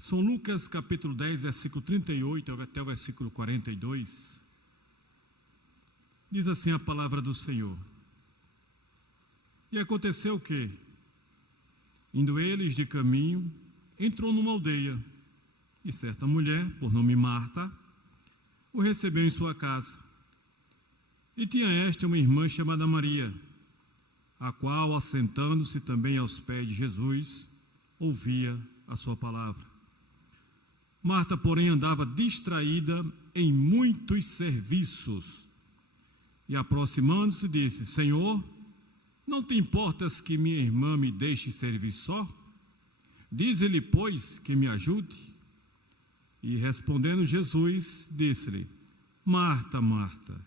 São Lucas capítulo 10, versículo 38 até o versículo 42. Diz assim a palavra do Senhor. E aconteceu o quê? Indo eles de caminho, entrou numa aldeia, e certa mulher, por nome Marta, o recebeu em sua casa. E tinha esta uma irmã chamada Maria, a qual, assentando-se também aos pés de Jesus, ouvia a sua palavra. Marta, porém, andava distraída em muitos serviços, e aproximando-se disse: Senhor, não te importas que minha irmã me deixe servir só? Dize-lhe, pois, que me ajude. E respondendo Jesus, disse-lhe: Marta, Marta,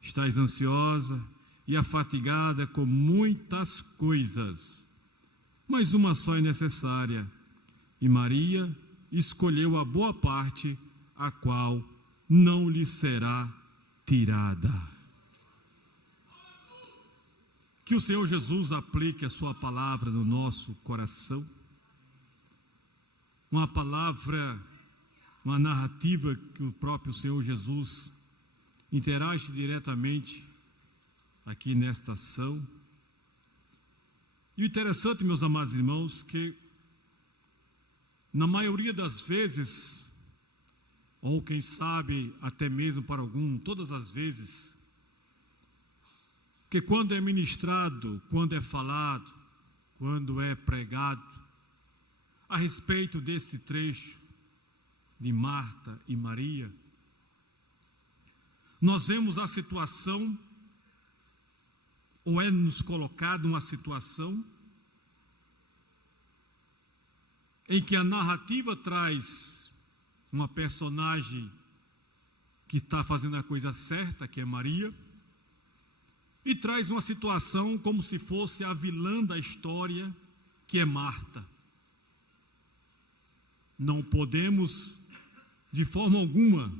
estás ansiosa e afatigada com muitas coisas, mas uma só é necessária, e Maria escolheu a boa parte, a qual não lhe será tirada. Que o Senhor Jesus aplique a sua palavra no nosso coração. Uma palavra, uma narrativa que o próprio Senhor Jesus interage diretamente aqui nesta ação. E o interessante, meus amados irmãos, que na maioria das vezes, ou quem sabe até mesmo para algum, todas as vezes, que quando é ministrado, quando é falado, quando é pregado a respeito desse trecho de Marta e Maria, nós vemos a situação, ou é nos colocado uma situação em que a narrativa traz uma personagem que está fazendo a coisa certa, que é Maria, e traz uma situação como se fosse a vilã da história, que é Marta. Não podemos, de forma alguma,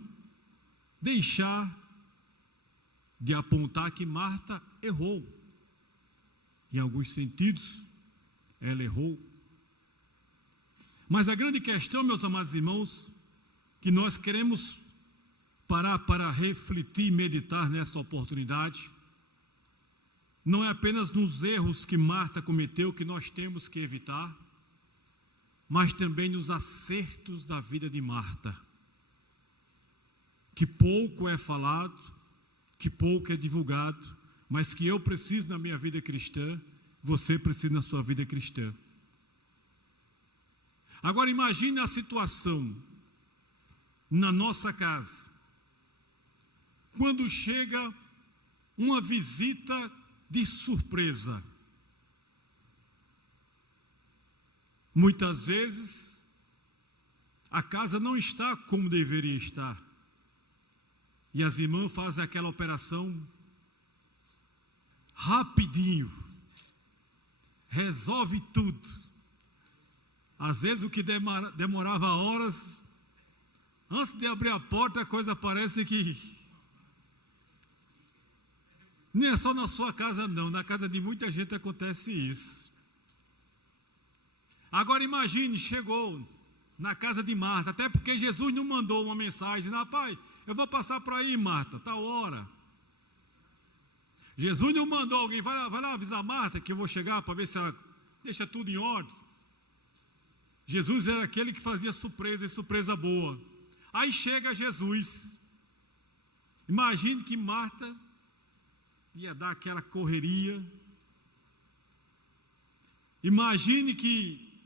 deixar de apontar que Marta errou. Em alguns sentidos, ela errou. Mas a grande questão, meus amados irmãos, que nós queremos parar para refletir e meditar nessa oportunidade, não é apenas nos erros que Marta cometeu que nós temos que evitar, mas também nos acertos da vida de Marta, que pouco é falado, que pouco é divulgado, mas que eu preciso na minha vida cristã, você precisa na sua vida cristã. Agora imagine a situação na nossa casa, quando chega uma visita de surpresa. Muitas vezes a casa não está como deveria estar, e as irmãs fazem aquela operação rapidinho, resolve tudo. Às vezes o que demorava horas, antes de abrir a porta, a coisa parece que nem é só na sua casa não, na casa de muita gente acontece isso. Agora imagine, chegou na casa de Marta, até porque Jesus não mandou uma mensagem: rapaz, eu vou passar por aí, Marta, tal hora. Jesus não mandou alguém: vai lá avisar Marta que eu vou chegar para ver se ela deixa tudo em ordem. Jesus era aquele que fazia surpresa, e surpresa boa. Aí chega Jesus. Imagine que Marta ia dar aquela correria. Imagine que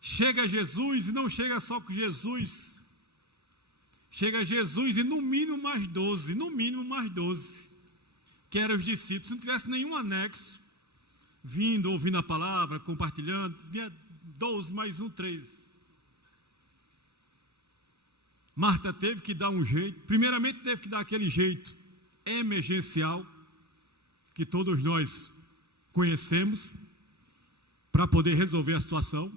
chega Jesus, e não chega só com Jesus, chega Jesus e no mínimo mais 12, que eram os discípulos. Se não tivesse nenhum anexo, vindo, ouvindo a palavra, compartilhando, vinha 12 mais 1, 13. Marta teve que dar um jeito. Primeiramente teve que dar aquele jeito emergencial que todos nós conhecemos, para poder resolver a situação.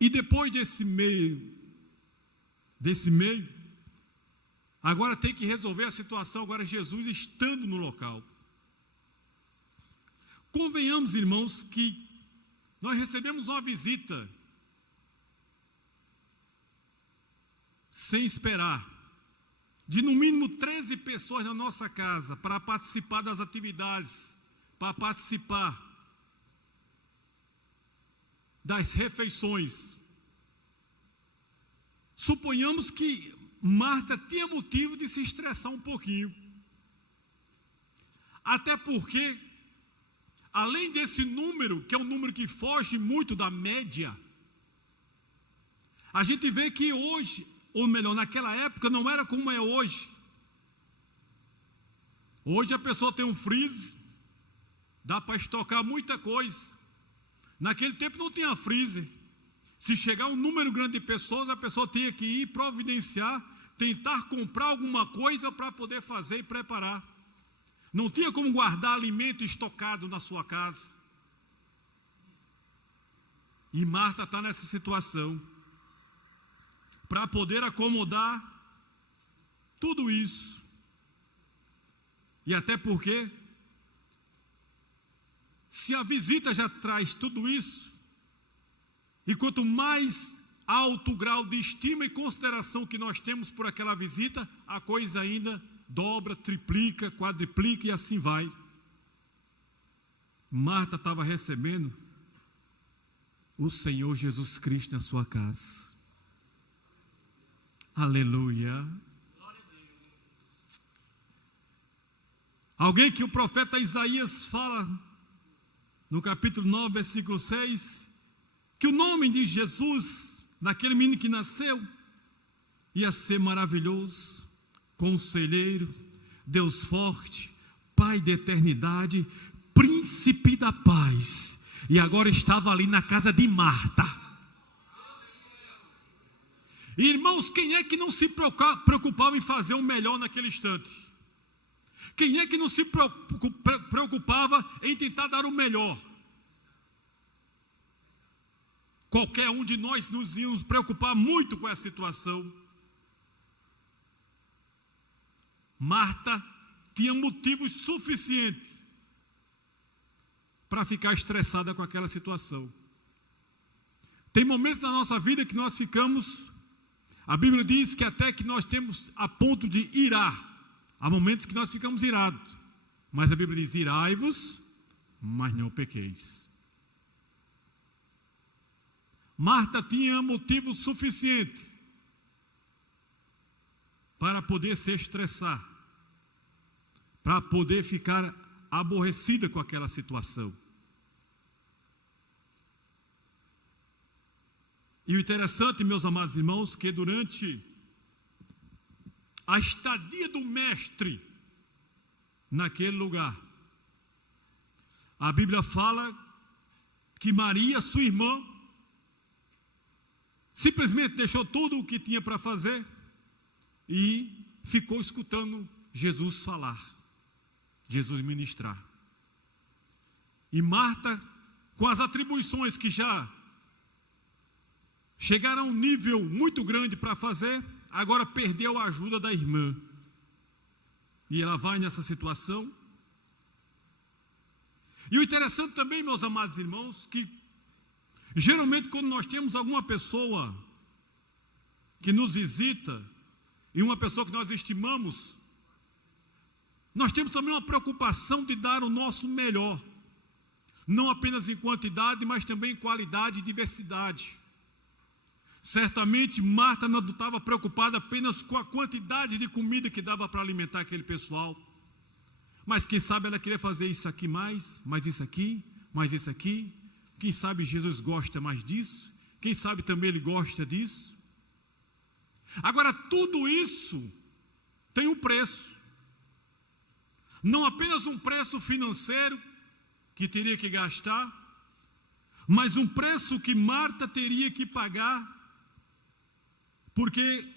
E depois desse meio, agora tem que resolver a situação, agora Jesus estando no local. Convenhamos, irmãos, que nós recebemos uma visita sem esperar, de no mínimo 13 pessoas na nossa casa para participar das atividades, para participar das refeições. Suponhamos que Marta tinha motivo de se estressar um pouquinho. Até porque, além desse número, que é um número que foge muito da média, a gente vê que hoje, ou melhor, naquela época não era como é hoje. Hoje a pessoa tem um freezer, dá para estocar muita coisa. Naquele tempo não tinha freezer. Se chegar um número grande de pessoas, a pessoa tinha que ir providenciar, tentar comprar alguma coisa para poder fazer e preparar. Não tinha como guardar alimento estocado na sua casa. E Marta está nessa situação, para poder acomodar tudo isso. E até porque, se a visita já traz tudo isso, e quanto mais alto o grau de estima e consideração que nós temos por aquela visita, a coisa ainda dobra, triplica, quadriplica e assim vai. Marta estava recebendo o Senhor Jesus Cristo na sua casa. Aleluia. Alguém que o profeta Isaías fala no capítulo 9, versículo 6, que o nome de Jesus, naquele menino que nasceu, ia ser maravilhoso, conselheiro, Deus forte, Pai da eternidade, príncipe da paz. E agora estava ali na casa de Marta. Irmãos, quem é que não se preocupava em fazer o melhor naquele instante? Quem é que não se preocupava em tentar dar o melhor? Qualquer um de nós nos íamos preocupar muito com essa situação. Marta tinha motivos suficientes para ficar estressada com aquela situação. Tem momentos na nossa vida que nós ficamos, a Bíblia diz que até que nós temos a ponto de irar. Há momentos que nós ficamos irados, mas a Bíblia diz: irai-vos, mas não pequeis. Marta tinha motivo suficiente para poder se estressar, para poder ficar aborrecida com aquela situação. E o interessante, meus amados irmãos, que durante a estadia do mestre naquele lugar, a Bíblia fala que Maria, sua irmã, simplesmente deixou tudo o que tinha para fazer e ficou escutando Jesus falar, Jesus ministrar. E Marta, com as atribuições que já chegaram a um nível muito grande para fazer, agora perdeu a ajuda da irmã. E ela vai nessa situação. E o interessante também, meus amados irmãos, que geralmente quando nós temos alguma pessoa que nos visita, e uma pessoa que nós estimamos, nós temos também uma preocupação de dar o nosso melhor. Não apenas em quantidade, mas também em qualidade e diversidade. Certamente Marta não estava preocupada apenas com a quantidade de comida que dava para alimentar aquele pessoal, mas quem sabe ela queria fazer isso aqui mais isso aqui, mais isso aqui. Quem sabe Jesus gosta mais disso, quem sabe também ele gosta disso. Agora tudo isso tem um preço, não apenas um preço financeiro que teria que gastar, mas um preço que Marta teria que pagar, porque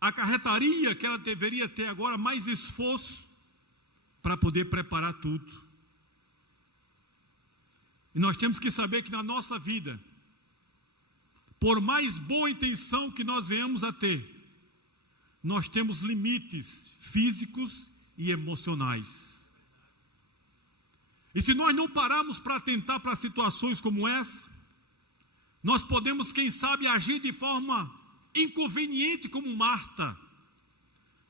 acarretaria que ela deveria ter agora mais esforço para poder preparar tudo. E nós temos que saber que na nossa vida, por mais boa intenção que nós venhamos a ter, nós temos limites físicos e emocionais. E se nós não pararmos para atentar para situações como essa, nós podemos, quem sabe, agir de forma inconveniente como Marta.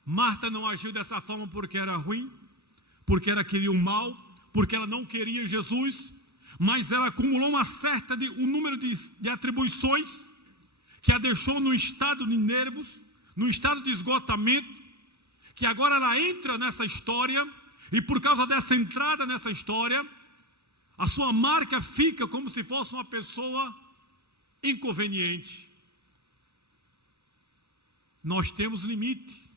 Marta não agiu dessa forma porque era ruim, porque ela queria o mal, porque ela não queria Jesus, mas ela acumulou um número de atribuições que a deixou no estado de nervos, no estado de esgotamento, que agora ela entra nessa história, e por causa dessa entrada nessa história, a sua marca fica como se fosse uma pessoa inconveniente. Nós temos limite.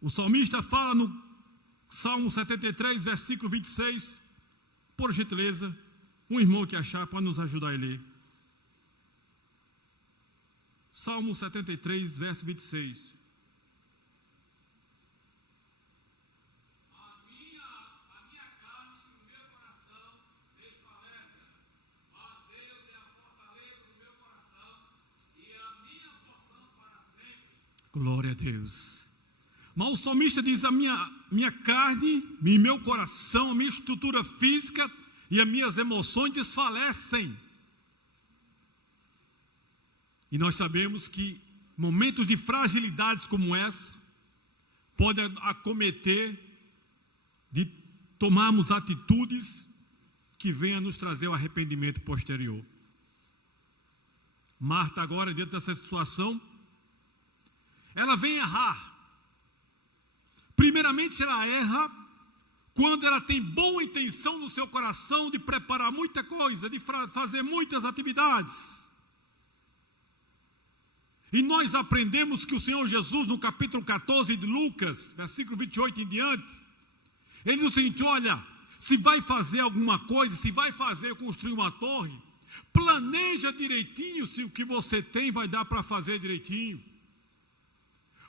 O salmista fala no Salmo 73, versículo 26, por gentileza, um irmão que achar pode nos ajudar a ler. Salmo 73, verso 26. Glória a Deus. Mas o salmista diz: a minha carne e meu coração, a minha estrutura física e as minhas emoções desfalecem. E nós sabemos que momentos de fragilidades como essa podem acometer de tomarmos atitudes que venham nos trazer o arrependimento posterior. Marta agora, diante dessa situação, ela vem errar. Primeiramente, ela erra quando ela tem boa intenção no seu coração de preparar muita coisa, de fazer muitas atividades. E nós aprendemos que o Senhor Jesus, no capítulo 14 de Lucas, versículo 28 em diante, ele diz o seguinte: olha, se vai fazer alguma coisa, se vai construir uma torre, planeja direitinho se o que você tem vai dar para fazer direitinho.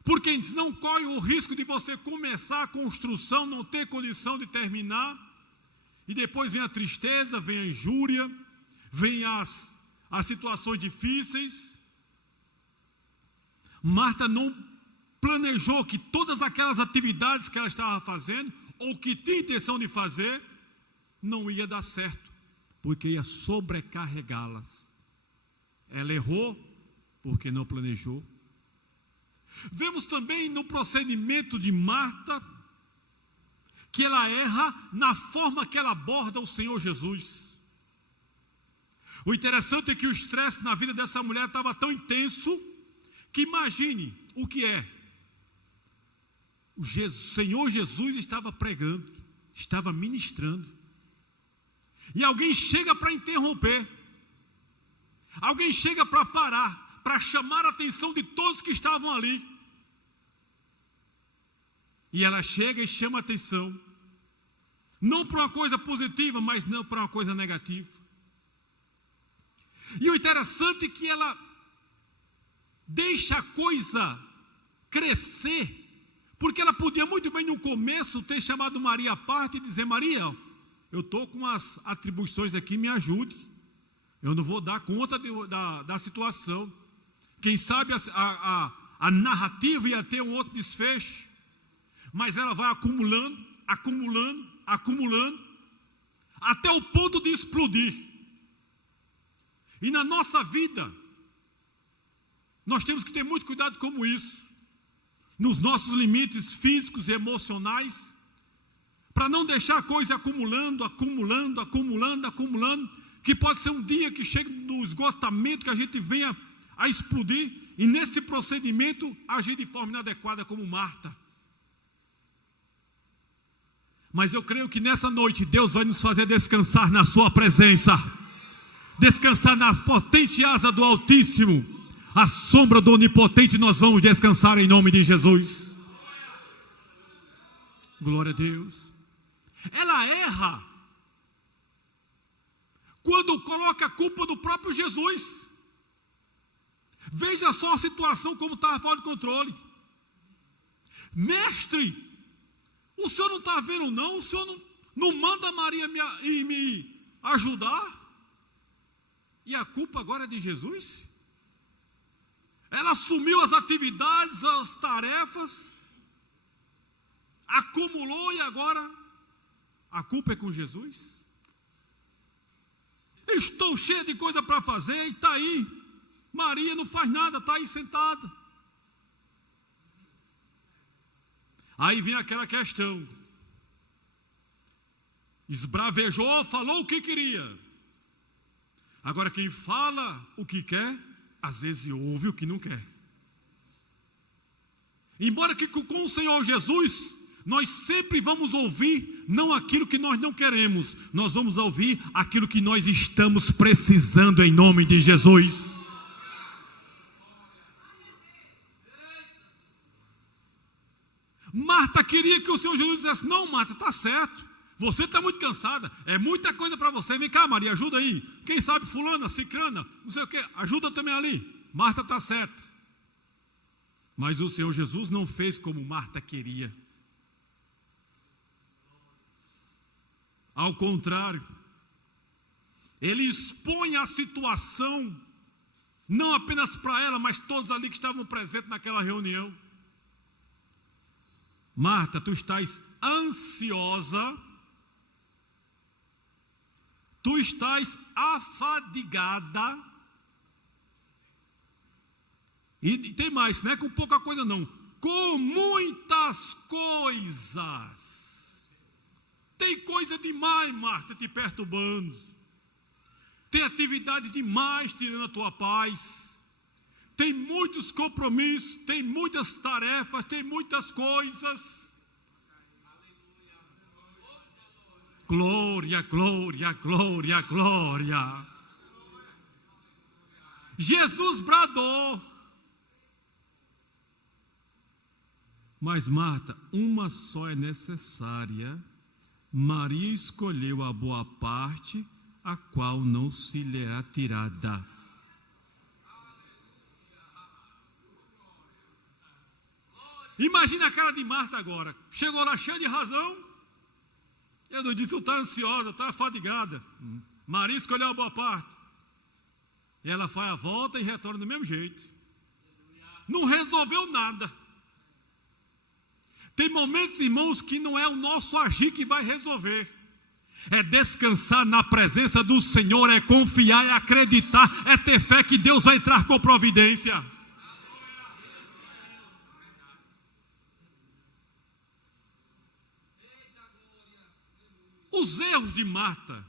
Porque não corre o risco de você começar a construção, não ter condição de terminar, e depois vem a tristeza, vem a injúria, vem as situações difíceis. Marta não planejou que todas aquelas atividades que ela estava fazendo, ou que tinha intenção de fazer, não ia dar certo, porque ia sobrecarregá-las. Ela errou porque não planejou. Vemos também no procedimento de Marta que ela erra na forma que ela aborda o Senhor Jesus. O interessante é que o estresse na vida dessa mulher estava tão intenso que imagine o que é. O Senhor Jesus estava pregando, estava ministrando, e alguém chega para interromper, alguém chega para parar, para chamar a atenção de todos que estavam ali. E ela chega e chama a atenção, não para uma coisa positiva, mas não para uma coisa negativa. E o interessante é que ela deixa a coisa crescer, porque ela podia muito bem no começo ter chamado Maria à parte e dizer: Maria, eu estou com as atribuições aqui, me ajude, eu não vou dar conta da situação. Quem sabe a narrativa ia ter um outro desfecho, mas ela vai acumulando, até o ponto de explodir. E na nossa vida, nós temos que ter muito cuidado com isso, nos nossos limites físicos e emocionais, para não deixar a coisa acumulando, que pode ser um dia que chegue no esgotamento, que a gente venha a explodir, e nesse procedimento agir de forma inadequada como Marta. Mas eu creio que nessa noite Deus vai nos fazer descansar na sua presença, descansar na potente asa do Altíssimo, a sombra do Onipotente nós vamos descansar em nome de Jesus. Glória a Deus. Ela erra quando coloca a culpa do próprio Jesus. Veja só a situação como estava fora de controle. Mestre, o senhor não está vendo não? O senhor não manda Maria me ajudar? E a culpa agora é de Jesus? Ela assumiu as atividades, as tarefas, acumulou e agora A culpa é com Jesus? Estou cheio de coisa para fazer e está aí. Maria não faz nada, está aí sentada. Aí vem aquela questão. Esbravejou, falou o que queria. Agora quem fala o que quer, às vezes ouve o que não quer. Embora que com o Senhor Jesus, nós sempre vamos ouvir não aquilo que nós não queremos, nós vamos ouvir aquilo que nós estamos precisando em nome de Jesus. Marta queria que o Senhor Jesus dissesse: não, Marta, está certo, você está muito cansada, é muita coisa para você, vem cá, Maria, ajuda aí, quem sabe fulana, cicrana, não sei o que, ajuda também ali. Marta está certa. Mas o Senhor Jesus não fez como Marta queria. Ao contrário, Ele expõe a situação, não apenas para ela, mas todos ali que estavam presentes naquela reunião. Marta, tu estás ansiosa, tu estás afadigada, e tem mais, não é com pouca coisa não, com muitas coisas. Tem coisa demais, Marta, te perturbando. Tem atividades demais tirando a tua paz. Tem muitos compromissos, tem muitas tarefas, tem muitas coisas. Glória, glória, glória, glória. Jesus bradou. Mas Marta, uma só é necessária. Maria escolheu a boa parte, a qual não se lhe é tirada. Imagina a cara de Marta agora. Chegou lá cheia de razão. Eu não disse, tu está ansiosa, está afadigada. Maria escolheu a boa parte. Ela faz a volta e retorna do mesmo jeito. Não resolveu nada. Tem momentos, irmãos, que não é o nosso agir que vai resolver. É descansar na presença do Senhor, é confiar, é acreditar, é ter fé que Deus vai entrar com providência. Os erros de Marta.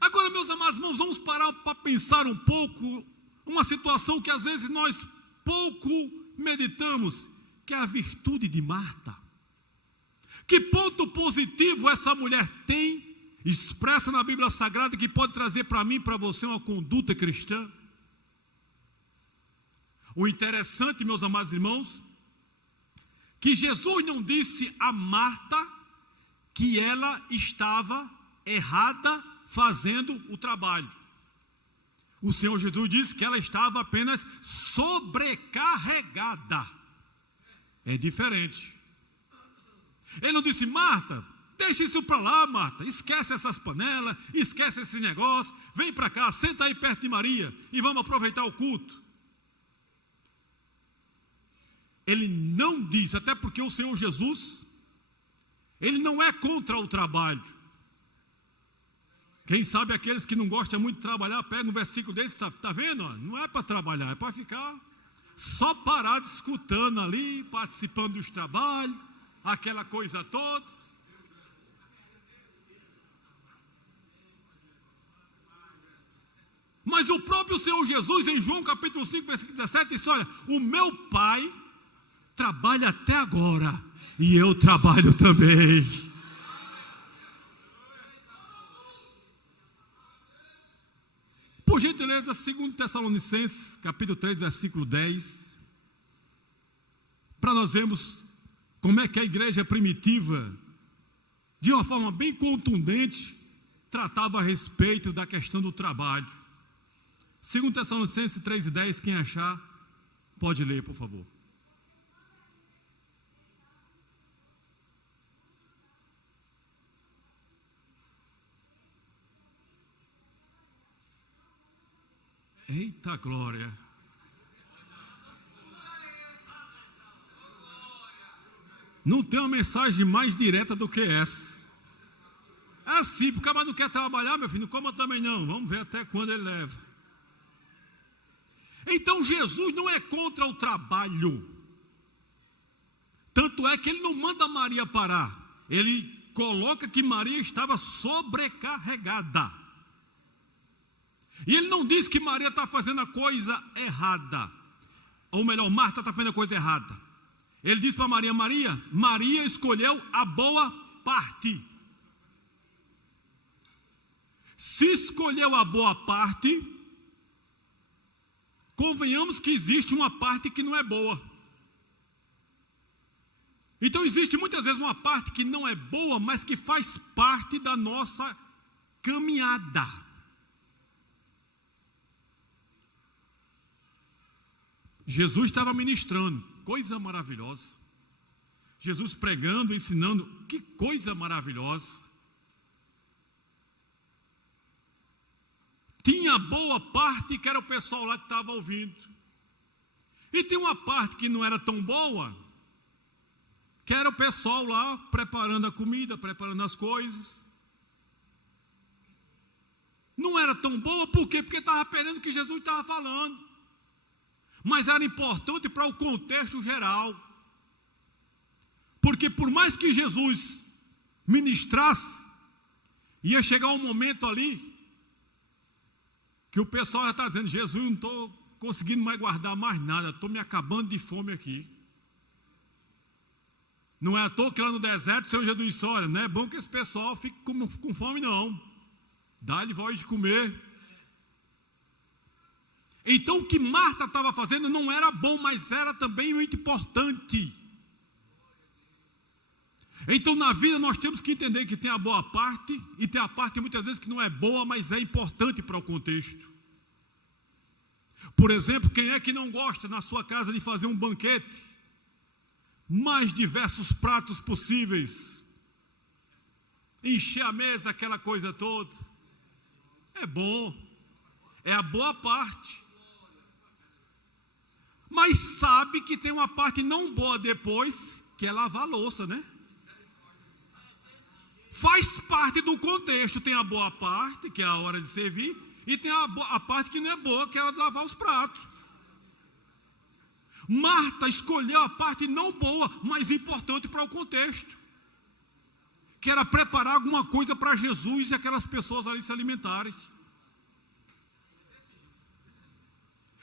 Agora, meus amados irmãos, vamos parar para pensar um pouco uma situação que às vezes nós pouco meditamos, que é a virtude de Marta. Que ponto positivo essa mulher tem, expressa na Bíblia Sagrada, que pode trazer para mim e para você uma conduta cristã? O interessante, meus amados irmãos, que Jesus não disse a Marta que ela estava errada fazendo o trabalho. O Senhor Jesus disse que ela estava apenas sobrecarregada. É diferente. Ele não disse, Marta, deixa isso para lá, Marta, esquece essas panelas, esquece esses negócios, vem para cá, senta aí perto de Maria e vamos aproveitar o culto. Ele não diz, até porque o Senhor Jesus, Ele não é contra o trabalho. Quem sabe aqueles que não gostam muito de trabalhar, pega um versículo desse, está vendo? Não é para trabalhar, é para ficar só parado escutando ali, participando dos trabalhos, aquela coisa toda. Mas o próprio Senhor Jesus, em João capítulo 5, versículo 17, disse, olha, o meu Pai trabalha até agora, e eu trabalho também. Por gentileza, 2 Tessalonicenses, capítulo 3, versículo 10, para nós vermos como é que a igreja primitiva, de uma forma bem contundente, tratava a respeito da questão do trabalho. 2 Tessalonicenses 3, 10, quem achar, pode ler, por favor. Eita glória! Não tem uma mensagem mais direta do que essa. Assim, porque o cara não quer trabalhar, meu filho, não coma também não. Vamos ver até quando ele leva. Então Jesus não é contra o trabalho. Tanto é que ele não manda Maria parar. Ele coloca que Maria estava sobrecarregada. E ele não diz que Maria está fazendo a coisa errada. Ou melhor, Marta está fazendo a coisa errada. Ele diz para Maria, Maria escolheu a boa parte. Se escolheu a boa parte, convenhamos que existe uma parte que não é boa. Então existe muitas vezes uma parte que não é boa, mas que faz parte da nossa caminhada. Jesus estava ministrando, coisa maravilhosa. Jesus pregando, ensinando, que coisa maravilhosa. Tinha boa parte que era o pessoal lá que estava ouvindo. E tem uma parte que não era tão boa, que era o pessoal lá preparando a comida, preparando as coisas. Não era tão boa, por quê? Porque estava perdendo o que Jesus estava falando. Mas era importante para o contexto geral. Porque por mais que Jesus ministrasse, ia chegar um momento ali, que o pessoal já está dizendo, Jesus, eu não estou conseguindo mais guardar mais nada, estou me acabando de fome aqui. Não é à toa que lá no deserto o Senhor Jesus disse, olha, não é bom que esse pessoal fique com fome não, dá-lhe voz de comer. Então o que Marta estava fazendo não era bom, mas era também muito importante. Então na vida nós temos que entender que tem a boa parte, e tem a parte muitas vezes que não é boa, mas é importante para o contexto. Por exemplo, quem é que não gosta na sua casa de fazer um banquete? Mais diversos pratos possíveis, encher a mesa, aquela coisa toda. É bom, é a boa parte. Mas sabe que tem uma parte não boa depois, que é lavar a louça, né? Faz parte do contexto, tem a boa parte, que é a hora de servir, e tem a parte que não é boa, que é a de lavar os pratos. Marta escolheu a parte não boa, mas importante para o contexto, que era preparar alguma coisa para Jesus e aquelas pessoas ali se alimentarem.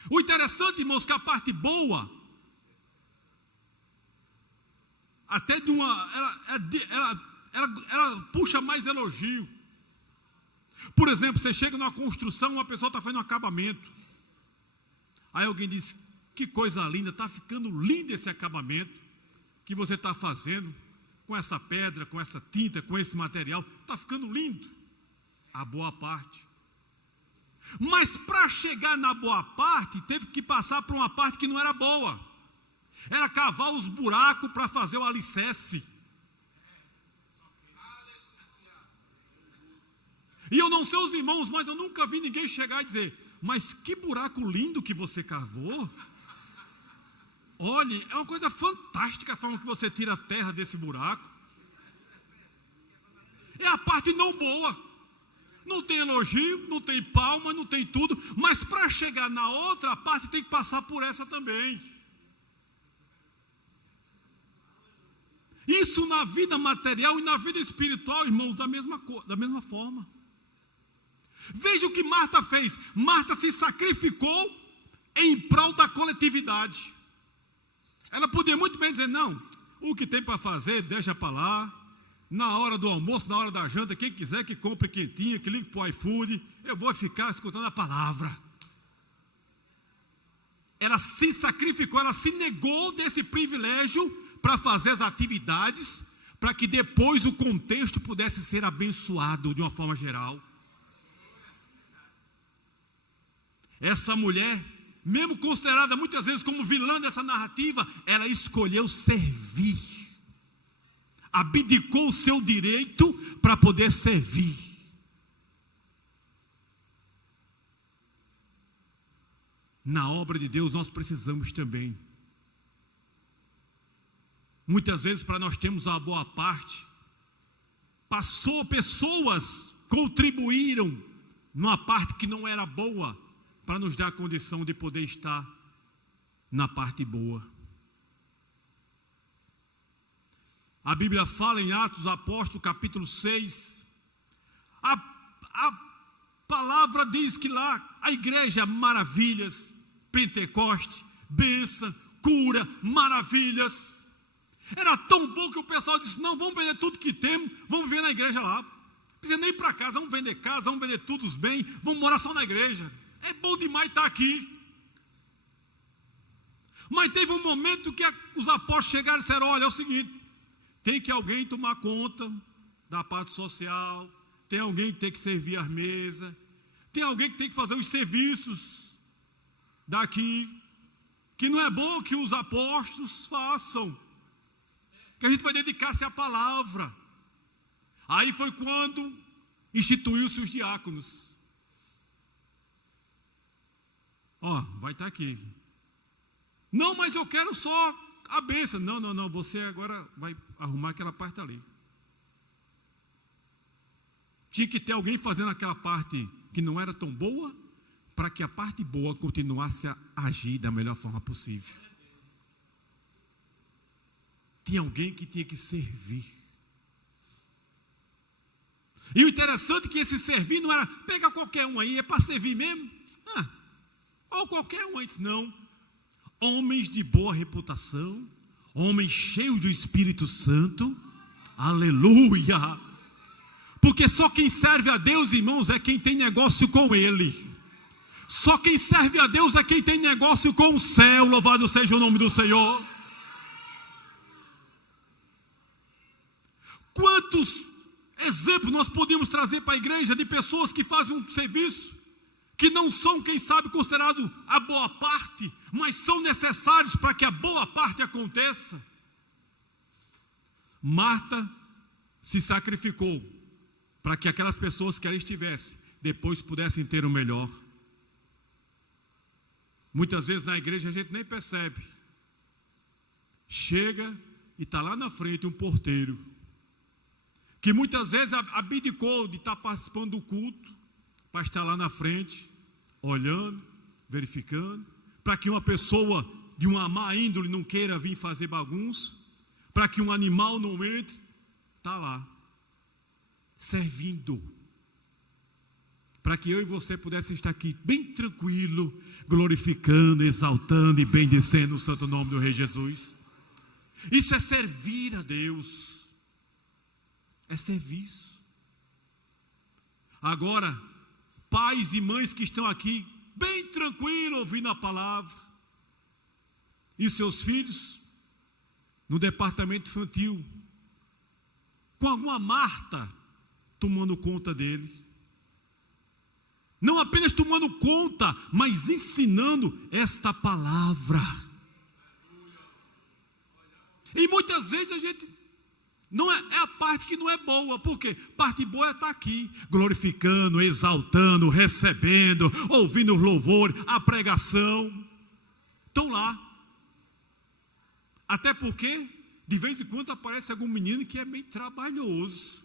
O interessante, irmãos, que a parte boa, até de ela puxa mais elogio. Por exemplo, você chega numa construção, uma pessoa está fazendo um acabamento. Aí alguém diz, que coisa linda, está ficando lindo esse acabamento que você está fazendo, com essa pedra, com essa tinta, com esse material, está ficando lindo. A boa parte. Mas para chegar na boa parte, teve que passar por uma parte que não era boa. Era cavar os buracos para fazer o alicerce. E eu não sei os irmãos, mas eu nunca vi ninguém chegar e dizer, mas que buraco lindo que você cavou. Olhe, é uma coisa fantástica a forma que você tira a terra desse buraco. É a parte não boa. Não tem elogio, não tem palma, não tem tudo. Mas para chegar na outra parte tem que passar por essa também. Isso na vida material e na vida espiritual, irmãos, da mesma forma. Veja o que Marta fez. Marta se sacrificou em prol da coletividade. Ela podia muito bem dizer, não, o que tem para fazer, deixa para lá. Na hora do almoço, na hora da janta, quem quiser que compre quentinha, que ligue para o iFood, eu vou ficar escutando a palavra. Ela se sacrificou, ela se negou desse privilégio para fazer as atividades, para que depois o contexto pudesse ser abençoado de uma forma geral. Essa mulher, mesmo considerada muitas vezes como vilã dessa narrativa, ela escolheu servir. Abdicou o seu direito para poder servir. Na obra de Deus nós precisamos também. Muitas vezes para nós termos a boa parte, pessoas contribuíram numa parte que não era boa, para nos dar a condição de poder estar na parte boa. A Bíblia fala em Atos dos Apóstolos, capítulo 6, a palavra diz que lá a igreja, maravilhas, Pentecoste, bênção, cura, maravilhas. Era tão bom que o pessoal disse: não, vamos vender tudo que temos, vamos viver na igreja lá. Não precisa nem ir para casa, vamos vender casa, vamos vender tudo os bens, vamos morar só na igreja. É bom demais estar aqui. Mas teve um momento que os apóstolos chegaram e disseram: olha, é o seguinte, tem que alguém tomar conta da parte social, tem alguém que tem que servir as mesas, tem alguém que tem que fazer os serviços daqui, que não é bom que os apóstolos façam, que a gente vai dedicar-se à palavra. Aí foi quando instituiu-se os diáconos. Vai estar aqui. Não, mas eu quero só a bênção. Não, você agora vai arrumar aquela parte ali. Tinha que ter alguém fazendo aquela parte que não era tão boa, para que a parte boa continuasse a agir da melhor forma possível. Tinha alguém que tinha que servir. E o interessante é que esse servir não era pega qualquer um aí, é para servir mesmo? Ou qualquer um antes, não. Homens de boa reputação, homens cheios do Espírito Santo, aleluia. Porque só quem serve a Deus, irmãos, é quem tem negócio com Ele. Só quem serve a Deus é quem tem negócio com o céu, louvado seja o nome do Senhor. Quantos exemplos nós podemos trazer para a igreja de pessoas que fazem um serviço, que não são, quem sabe, considerados a boa parte, mas são necessários para que a boa parte aconteça. Marta se sacrificou para que aquelas pessoas que ela estivesse, depois pudessem ter o melhor. Muitas vezes na igreja a gente nem percebe. Chega e está lá na frente um porteiro, que muitas vezes abdicou de estar participando do culto, para estar lá na frente, olhando, verificando, para que uma pessoa de uma má índole não queira vir fazer bagunça, para que um animal não entre, está lá, servindo, para que eu e você pudéssemos estar aqui bem tranquilo, glorificando, exaltando e bendecendo o santo nome do Rei Jesus. Isso é servir a Deus, é serviço. Agora, pais e mães que estão aqui, bem tranquilo, ouvindo a palavra, e seus filhos, no departamento infantil, com alguma Marta, tomando conta dele, não apenas tomando conta, mas ensinando esta palavra, e muitas vezes a gente, não é a parte que não é boa. Por quê? Parte boa é estar aqui, glorificando, exaltando, recebendo, ouvindo os louvores, a pregação. Estão lá. Até porque, de vez em quando, aparece algum menino que é meio trabalhoso.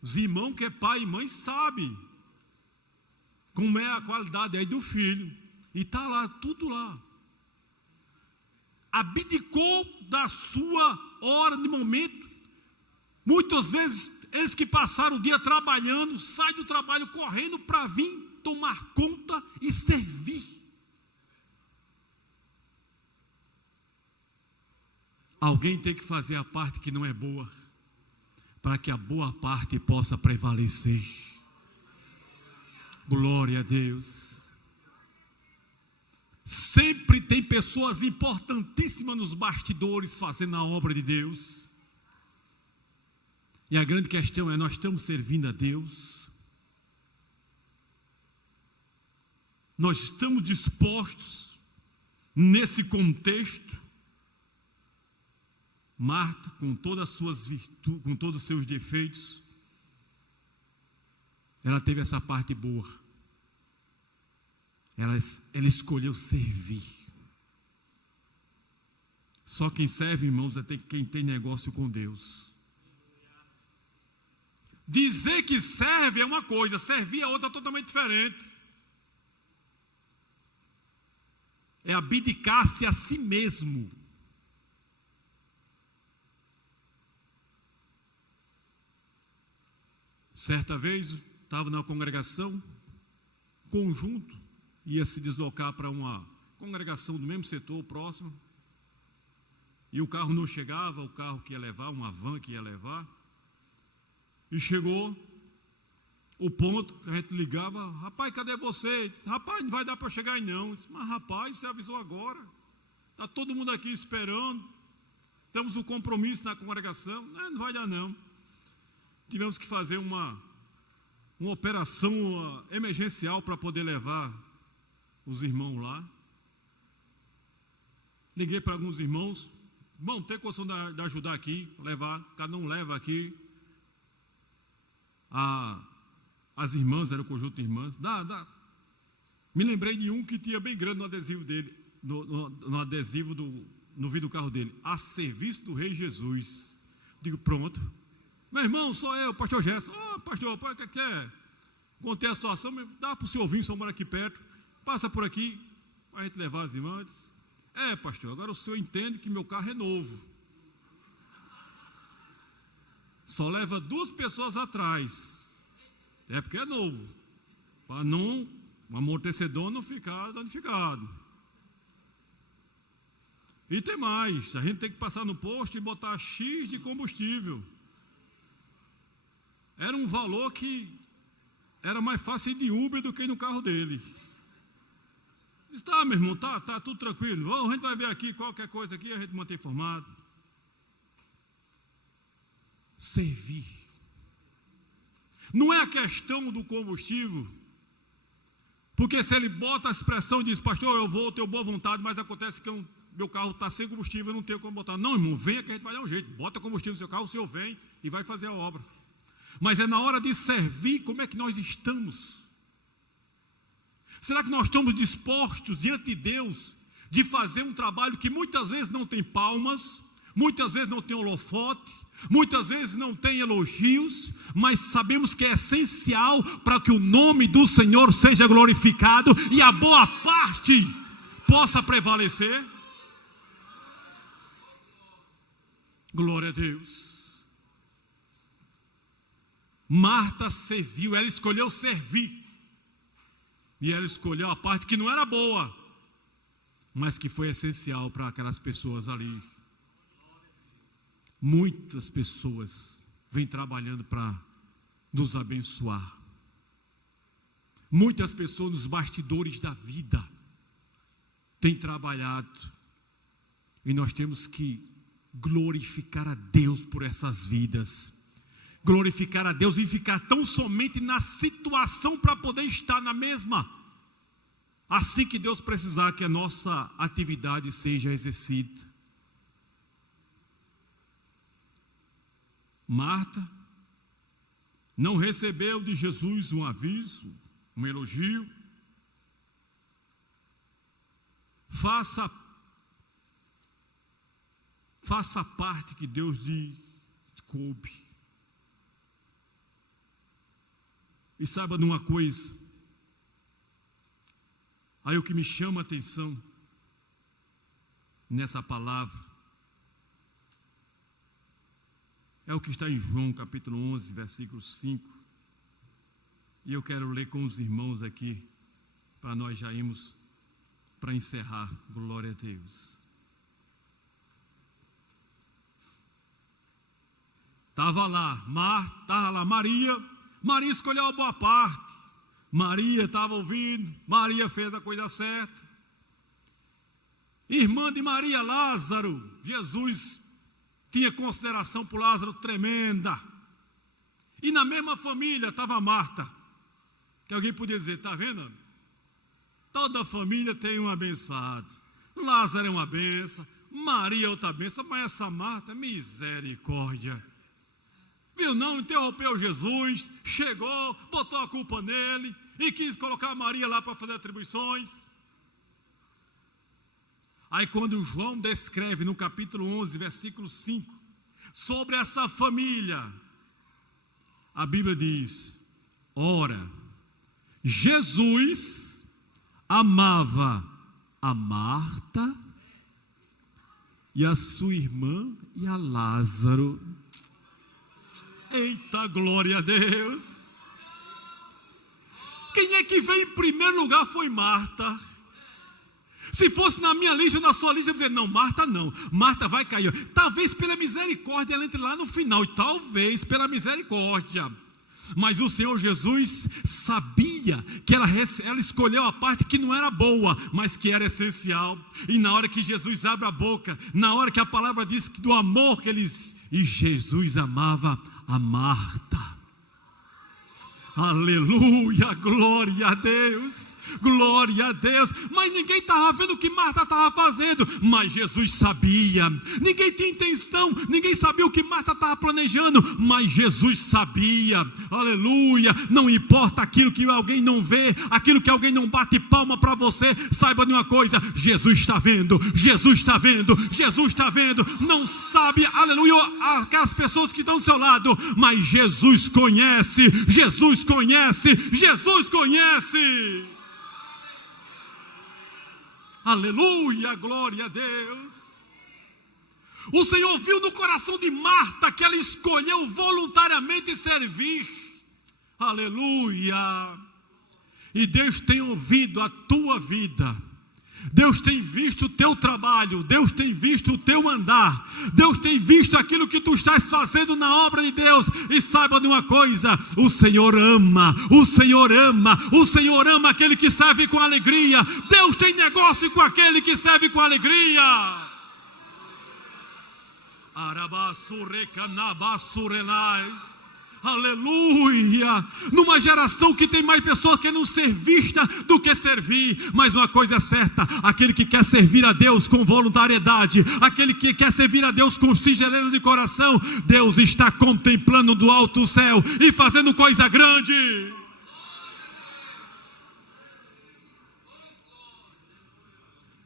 Os irmãos que é pai e mãe sabem como é a qualidade aí do filho. E está lá, tudo lá. Abdicou da sua hora de momento. Muitas vezes eles que passaram o dia trabalhando, saem do trabalho correndo para vir tomar conta e servir. Alguém tem que fazer a parte que não é boa, para que a boa parte possa prevalecer. Glória a Deus. Sempre tem pessoas importantíssimas nos bastidores fazendo a obra de Deus. E a grande questão é: nós estamos servindo a Deus? Nós estamos dispostos nesse contexto? Marta, com todas as suas virtudes, com todos os seus defeitos, ela teve essa parte boa. Ela escolheu servir. Só quem serve, irmãos, é quem tem negócio com Deus. Dizer que serve é uma coisa, servir é outra totalmente diferente. É abdicar-se a si mesmo. Certa vez, estava na congregação, conjunto, ia se deslocar para uma congregação do mesmo setor, próximo, e o carro não chegava, o carro que ia levar, uma van que ia levar, e chegou o ponto que a gente ligava: rapaz, cadê você? Disse: rapaz, não vai dar para chegar aí não. Disse: mas rapaz, você avisou agora, está todo mundo aqui esperando, temos um compromisso na congregação. Não vai dar não. Tivemos que fazer uma operação emergencial para poder levar os irmãos lá. Liguei para alguns irmãos: irmão, tem condição de ajudar aqui, levar, cada um leva aqui. As irmãs, era um conjunto de irmãs, dá. Me lembrei de um que tinha bem grande no adesivo dele, no adesivo no vidro do carro dele: a serviço do Rei Jesus. Digo: pronto. Meu irmão, sou eu, pastor Gerson. Pastor, o que é? Contei a situação, dá para o senhor vir, o senhor mora aqui perto, passa por aqui, para a gente levar as irmãs. Pastor, agora o senhor entende que meu carro é novo. Só leva 2 pessoas atrás. É porque é novo. Para não, o amortecedor não ficar danificado. E tem mais, a gente tem que passar no posto e botar X de combustível. Era um valor que era mais fácil ir de Uber do que ir no carro dele. Disse: tá, meu irmão, tá tudo tranquilo. A gente vai ver aqui, qualquer coisa aqui, a gente mantém informado. Servir. Não é a questão do combustível, porque se ele bota a expressão e diz: pastor, eu vou ter boa vontade, mas acontece que meu carro está sem combustível, eu não tenho como botar. Não, irmão, venha que a gente vai dar um jeito. Bota combustível no seu carro, o senhor vem e vai fazer a obra. Mas é na hora de servir, como é que nós estamos? Será que nós estamos dispostos diante de Deus de fazer um trabalho que muitas vezes não tem palmas, muitas vezes não tem holofote, muitas vezes não tem elogios, mas sabemos que é essencial para que o nome do Senhor seja glorificado e a boa parte possa prevalecer? Glória a Deus. Marta serviu, ela escolheu servir. E ela escolheu a parte que não era boa, mas que foi essencial para aquelas pessoas ali. Muitas pessoas vêm trabalhando para nos abençoar. Muitas pessoas nos bastidores da vida têm trabalhado. E nós temos que glorificar a Deus por essas vidas. Glorificar a Deus e ficar tão somente na situação para poder estar na mesma, assim que Deus precisar que a nossa atividade seja exercida. Marta não recebeu de Jesus um aviso, um elogio. Faça a parte que Deus lhe coube. E saiba de uma coisa, aí o que me chama a atenção nessa palavra é o que está em João capítulo 11, versículo 5. E eu quero ler com os irmãos aqui, para nós já irmos para encerrar. Glória a Deus. Estava lá Maria escolheu a boa parte. Maria estava ouvindo, Maria fez a coisa certa. Irmã de Maria, Lázaro, Jesus tinha consideração por Lázaro tremenda. E na mesma família estava Marta, que alguém podia dizer: está vendo? Toda família tem um abençoado. Lázaro é uma benção, Maria é outra benção, mas essa Marta, misericórdia. Viu, não interrompeu Jesus, chegou, botou a culpa nele e quis colocar Maria lá para fazer atribuições. Aí quando João descreve no capítulo 11, versículo 5, sobre essa família, a Bíblia diz: ora, Jesus amava a Marta e a sua irmã e a Lázaro. Eita, glória a Deus! Quem é que veio em primeiro lugar foi Marta. Se fosse na minha lista ou na sua lista, eu ia dizer, não, Marta não, Marta vai cair. Talvez pela misericórdia ela entre lá no final, e talvez pela misericórdia. Mas o Senhor Jesus sabia que ela escolheu a parte que não era boa, mas que era essencial. E na hora que Jesus abre a boca, na hora que a palavra diz que do amor que eles... E Jesus amava a Marta. Aleluia, glória a Deus. Glória a Deus. Mas ninguém estava vendo o que Marta estava fazendo, mas Jesus sabia. Ninguém tinha intenção, ninguém sabia o que Marta estava planejando, mas Jesus sabia. Aleluia. Não importa aquilo que alguém não vê, aquilo que alguém não bate palma para você, saiba de uma coisa: Jesus está vendo, Jesus está vendo, Jesus está vendo. Não sabe, aleluia, aquelas pessoas que estão ao seu lado, mas Jesus conhece, Jesus conhece, Jesus conhece. Aleluia, glória a Deus. O Senhor viu no coração de Marta que ela escolheu voluntariamente servir. Aleluia. E Deus tem ouvido a tua vida. Deus tem visto o teu trabalho, Deus tem visto o teu andar, Deus tem visto aquilo que tu estás fazendo na obra de Deus. E saiba de uma coisa: o Senhor ama, o Senhor ama, o Senhor ama aquele que serve com alegria. Deus tem negócio com aquele que serve com alegria. Aleluia. Numa geração que tem mais pessoas querendo ser vista do que servir. Mas uma coisa é certa: aquele que quer servir a Deus com voluntariedade, aquele que quer servir a Deus com singeleza de coração, Deus está contemplando do alto céu e fazendo coisa grande.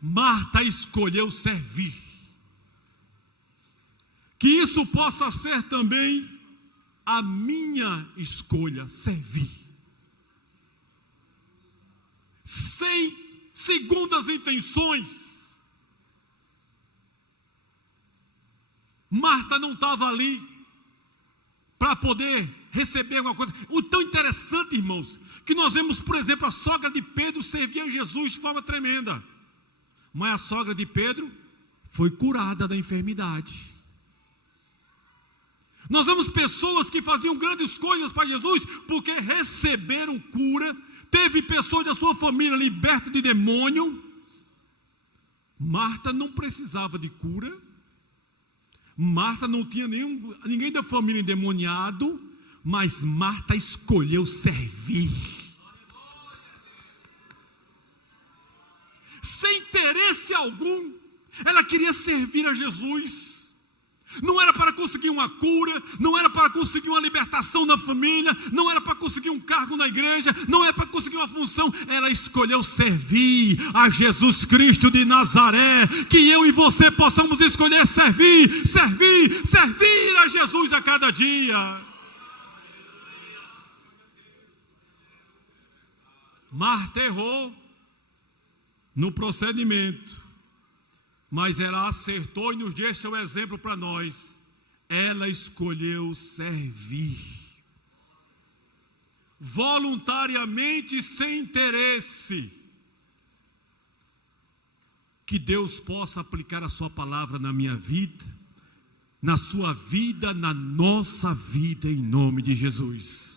Marta escolheu servir. Que isso possa ser também a minha escolha: servir, sem segundas intenções. Marta não estava ali para poder receber alguma coisa. O tão interessante, irmãos, que nós vemos, por exemplo, a sogra de Pedro servia Jesus de forma tremenda, mas a sogra de Pedro foi curada da enfermidade. Nós vemos pessoas que faziam grandes coisas para Jesus porque receberam cura. Teve pessoas da sua família libertas de demônio. Marta não precisava de cura. Marta não tinha ninguém da família endemoniado. Mas Marta escolheu servir. Sem interesse algum, ela queria servir a Jesus. Não era para conseguir uma cura, não era para conseguir uma libertação na família, não era para conseguir um cargo na igreja, não era para conseguir uma função. Ela escolheu servir a Jesus Cristo de Nazaré. Que eu e você possamos escolher servir a Jesus a cada dia. Marta errou no procedimento, mas ela acertou e nos deixa o exemplo para nós. Ela escolheu servir. Voluntariamente, sem interesse. Que Deus possa aplicar a sua palavra na minha vida, na sua vida, na nossa vida, em nome de Jesus.